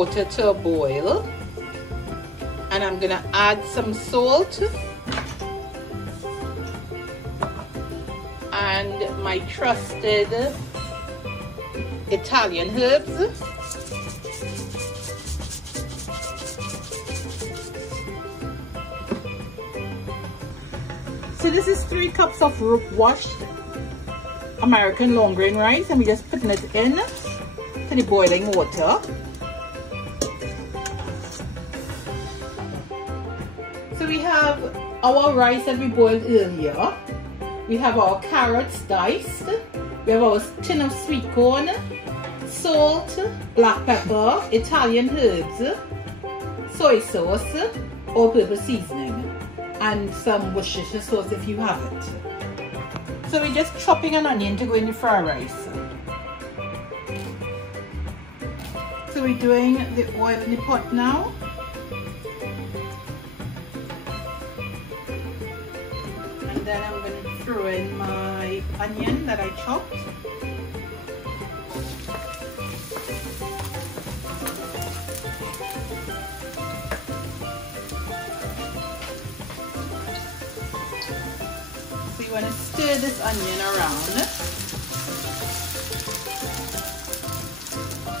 water to a boil, and I'm gonna add some salt and my trusted Italian herbs. So this is 3 cups of washed American long grain rice, and we're just putting it in to the boiling water. So we have our rice that we boiled earlier. We have our carrots diced. We have our tin of sweet corn, salt, black pepper, Italian herbs, soy sauce, all-purpose seasoning, and some Worcestershire sauce if you have it. So we're just chopping an onion to go in the fried rice. So we're doing the oil in the pot now. And then I'm going to throw in my onion that I chopped. You want to stir this onion around,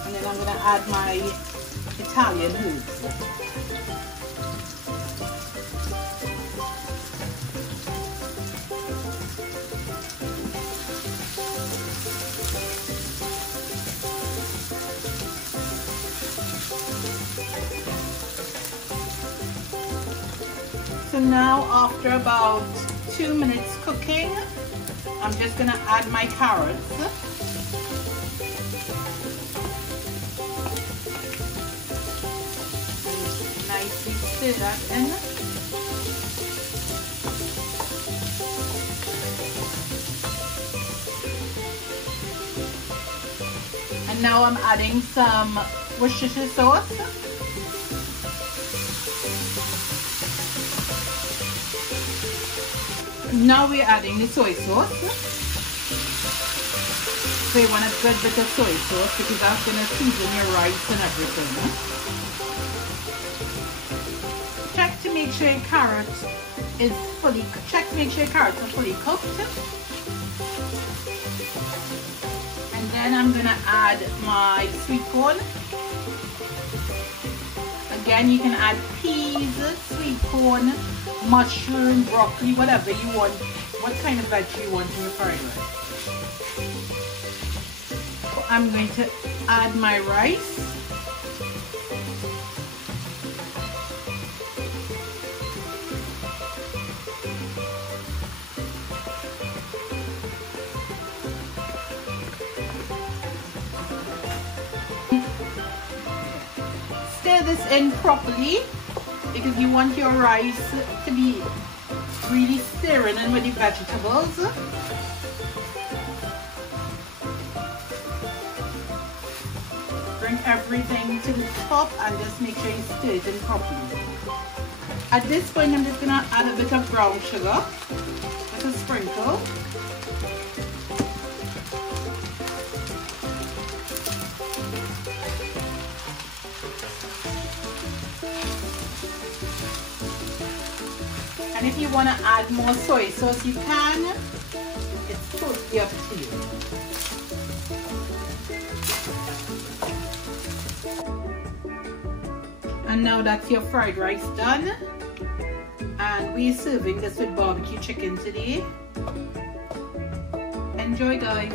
and then I'm going to add my Italian herbs. So now, after about 2 minutes cooking, I'm just going to add my carrots. Nicely stir that in. And now I'm adding some Worcestershire sauce. Now we're adding the soy sauce. So you want a good bit of soy sauce because that's going to season your rice and everything. Check to make sure your carrots are fully cooked. And then I'm going to add my sweet corn. Again, you can add peas, sweet corn, mushroom, broccoli, whatever you want, what kind of veg you want in your fried rice. I'm going to add my rice. Stir this in properly, because you want your rice to be really stirring in with the vegetables. Bring everything to the top and just make sure you stir it in properly. At this point, I'm just going to add a bit of brown sugar, just a sprinkle. And if you want to add more soy sauce, you can. It's totally up to you. And now that's your fried rice done. And we're serving this with barbecue chicken today. Enjoy, guys.